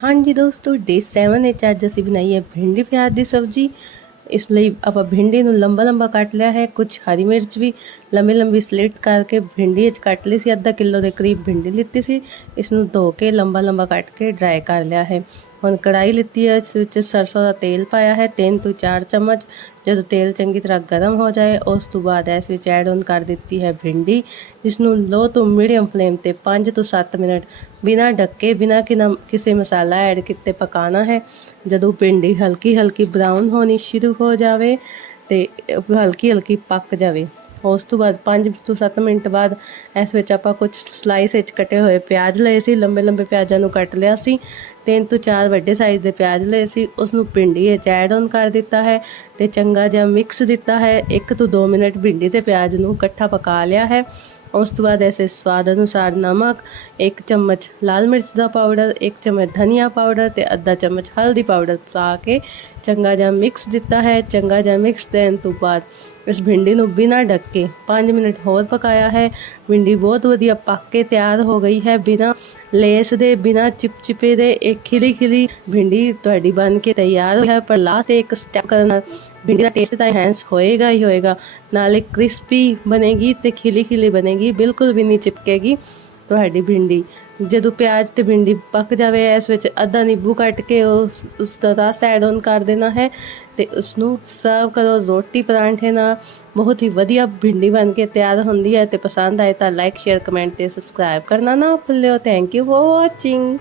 हाँ जी दोस्तों, डे 7 ਵਿੱਚ ਅੱਜ ਅਸੀਂ ਬਣਾਈ ਹੈ ਭਿੰਡੀ ਪਿਆਜ਼ ਦੀ ਸਬਜ਼ੀ। ਇਸ ਲਈ ਆਪਾਂ ਭਿੰਡੀ ਨੂੰ ਲੰਬਾ ਲੰਬਾ ਕੱਟ ਲਿਆ ਹੈ। ਕੁਝ ਹਰੀ ਮਿਰਚ ਵੀ ਲੰਬੀ ਲੰਬੀ ਸਲਿਟ ਕਰਕੇ ਭਿੰਡੀ ਵਿੱਚ ਕੱਟ ਲਈ ਸੀ। ਅੱਧਾ ਕਿਲੋ ਦੇ ਕਰੀਬ ਭਿੰਡੀ ਲਿੱਤੀ ਸੀ। ਇਸ ਨੂੰ ਧੋ ਕੇ ਲੰਬਾ ਲੰਬਾ ਕੱਟ ਕੇ ਡਰਾਈ ਕਰ ਲਿਆ ਹੈ। ਹੁਣ ਕੜਾਈ ਲਿੱਤੀ ਹੈ, ਇਸ ਵਿੱਚ ਸਰਸੋਂ ਦਾ ਤੇਲ ਪਾਇਆ ਹੈ 3 ਤੋਂ 4 ਚਮਚ। ਜਦੋਂ ਤੇਲ ਚੰਗੀ ਤਰ੍ਹਾਂ ਗਰਮ ਹੋ ਜਾਏ ਉਸ ਤੋਂ ਬਾਅਦ ਇਸ ਵਿੱਚ ਐਡ ਔਨ ਕਰ ਦਿੱਤੀ ਹੈ ਭਿੰਡੀ, ਜਿਸ ਨੂੰ ਲੋ ਤੋਂ ਮੀਡੀਅਮ ਫਲੇਮ ਤੇ 5 ਤੋਂ 7 ਮਿੰਟ ਬਿਨਾਂ ਢੱਕੇ ਬਿਨਾਂ ਕਿਸੇ ਮਸਾਲਾ ਐਡ ਕੀਤੇ ਪਕਾਉਣਾ ਹੈ। ਜਦੋਂ ਭਿੰਡੀ ਹਲਕੀ ਹਲਕੀ ਬਰਾਊਨ ਹੋਣੀ ਸ਼ੁਰੂ ਹੋ ਜਾਵੇ ਤੇ ਹਲਕੀ ਹਲਕੀ ਪੱਕ ਜਾਵੇ, ਉਸ ਤੋਂ ਬਾਅਦ 5 ਤੋਂ 7 ਮਿੰਟ ਬਾਅਦ ਇਸ ਵਿੱਚ ਆਪਾਂ ਕੁਝ ਸਲਾਈਸ ਵਿੱਚ ਕੱਟੇ ਹੋਏ ਪਿਆਜ਼ ਲਏ ਸੀ। ਲੰਬੇ ਲੰਬੇ ਪਿਆਜ਼ਾਂ ਨੂੰ ਕੱਟ ਲਿਆ ਸੀ। 3 ਤੋਂ 4 ਵੱਡੇ ਸਾਈਜ਼ ਦੇ ਪਿਆਜ਼ ਲਏ ਸੀ, ਉਸ ਨੂੰ ਭਿੰਡੀ ਵਿੱਚ ਐਡ ਔਨ ਕਰ ਦਿੱਤਾ ਹੈ ਤੇ ਚੰਗਾ ਜਿਹਾ ਮਿਕਸ ਦਿੱਤਾ ਹੈ। 1 ਤੋਂ 2 ਮਿੰਟ ਭਿੰਡੀ ਤੇ ਪਿਆਜ਼ ਨੂੰ ਇਕੱਠਾ ਪਕਾ ਲਿਆ ਹੈ। ਉਸ ਤੋਂ ਬਾਅਦ ਇਸੇ ਸਵਾਦ ਅਨੁਸਾਰ ਨਮਕ, 1 ਚਮਚ ਲਾਲ ਮਿਰਚ ਦਾ ਪਾਊਡਰ, 1 ਚਮਚ ਧਨੀਆ ਪਾਊਡਰ ਤੇ ਅੱਧਾ ਚਮਚ ਹਲਦੀ ਪਾਊਡਰ ਪਾ ਕੇ ਚੰਗਾ ਜਿਹਾ ਮਿਕਸ ਦਿੱਤਾ ਹੈ। ਚੰਗਾ ਜਿਹਾ ਮਿਕਸ ਦੇਣ ਤੋਂ ਬਾਅਦ ਇਸ ਭਿੰਡੀ ਨੂੰ ਬਿਨਾਂ ਢੱਕੇ 5 ਮਿੰਟ ਹੋਰ ਪਕਾਇਆ ਹੈ। ਭਿੰਡੀ ਬਹੁਤ ਵਧੀਆ ਪੱਕ ਕੇ ਤਿਆਰ ਹੋ ਗਈ ਹੈ। ਬਿਨਾਂ ਲੇਸ ਦੇ, ਬਿਨਾਂ ਚਿਪਚਿਪੇ ਦੇ ਇੱਕ ਖਿਲੀ ਖਿਲੀ ਭਿੰਡੀ ਤੁਹਾਡੀ ਬਣ ਕੇ ਤਿਆਰ ਹੈ। ਪਰ ਲਾਸਟ ਇੱਕ ਸਟੈਪ ਕਰਨ ਨਾਲ ਭਿੰਡੀ ਦਾ ਟੇਸਟ ਤਾਂ ਐਨਹਾਂਸ ਹੋਏਗਾ ਹੀ ਹੋਏਗਾ, ਨਾਲੇ ਕ੍ਰਿਸਪੀ ਬਣੇਗੀ ਤੇ ਖਿਲੀ ਖਿਲੀ ਬਣੇਗੀ, ਬਿਲਕੁਲ ਵੀ ਨਹੀਂ ਚਿਪਕੇਗੀ ਤੁਹਾਡੀ ਭਿੰਡੀ। ਜਦੋਂ ਪਿਆਜ਼ ਤੇ ਭਿੰਡੀ ਪੱਕ ਜਾਵੇ ਇਸ ਵਿੱਚ ਅੱਧਾ ਨਿੰਬੂ ਕੱਟ ਕੇ ਉਸ ਦਾ ਰਸ ਐਡ ਔਨ ਕਰ ਦੇਣਾ ਹੈ ਤੇ ਉਸਨੂੰ ਸਰਵ ਕਰੋ ਰੋਟੀ ਪਰਾਂਠੇ ਨਾਲ। ਬਹੁਤ ਹੀ ਵਧੀਆ ਭਿੰਡੀ ਬਣ ਕੇ ਤਿਆਰ ਹੁੰਦੀ ਹੈ। ਤੇ ਪਸੰਦ ਆਏ ਤਾਂ ਲਾਈਕ, ਸ਼ੇਅਰ, ਕਮੈਂਟ ਤੇ ਸਬਸਕ੍ਰਾਈਬ ਕਰਨਾ ਨਾ ਭੁੱਲਿਓ। Thank you for watching.